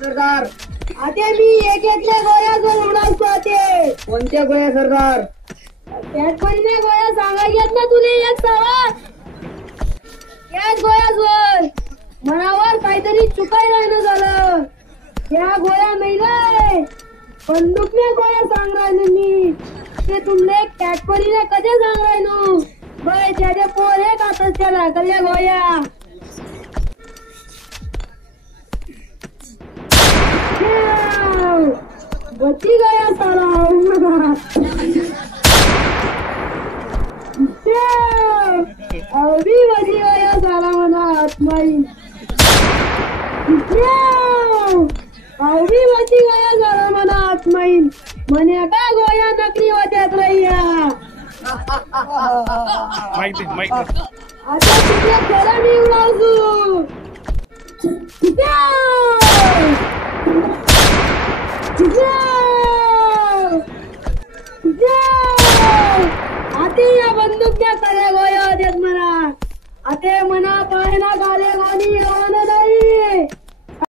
सरदार. आता मी एक गोळ्या जो उडावतो ते. कोणत्या गोळ्या सरदार? त्याचपरीने गोळ्या सांगायच्यात ना तुले एक सवाल. त्याच गोळ्यावर मनावर काहीतरी चुकाय राहिलं झालं. त्या गोळ्या नाही रे, बंदूकने गोळ्या सांग राहिलो मी. ते तुमले कॅटपरीने कधी सांग राहिलो. बाय त्याचे पोर हे खातच त्याला कल्ल्या गोळ्या. बची गया साला. अभी बची गया साला मना आत्माई. अभी बची गया साला मना आत्माई. म्हणे का गोया नकली होत्यात रह्या. आता तुझ्या घरा मी उडावतो. आते या बंदूकच्या कड्या गोया देत म्हणा. आते म्हणा पायना गाले गोनी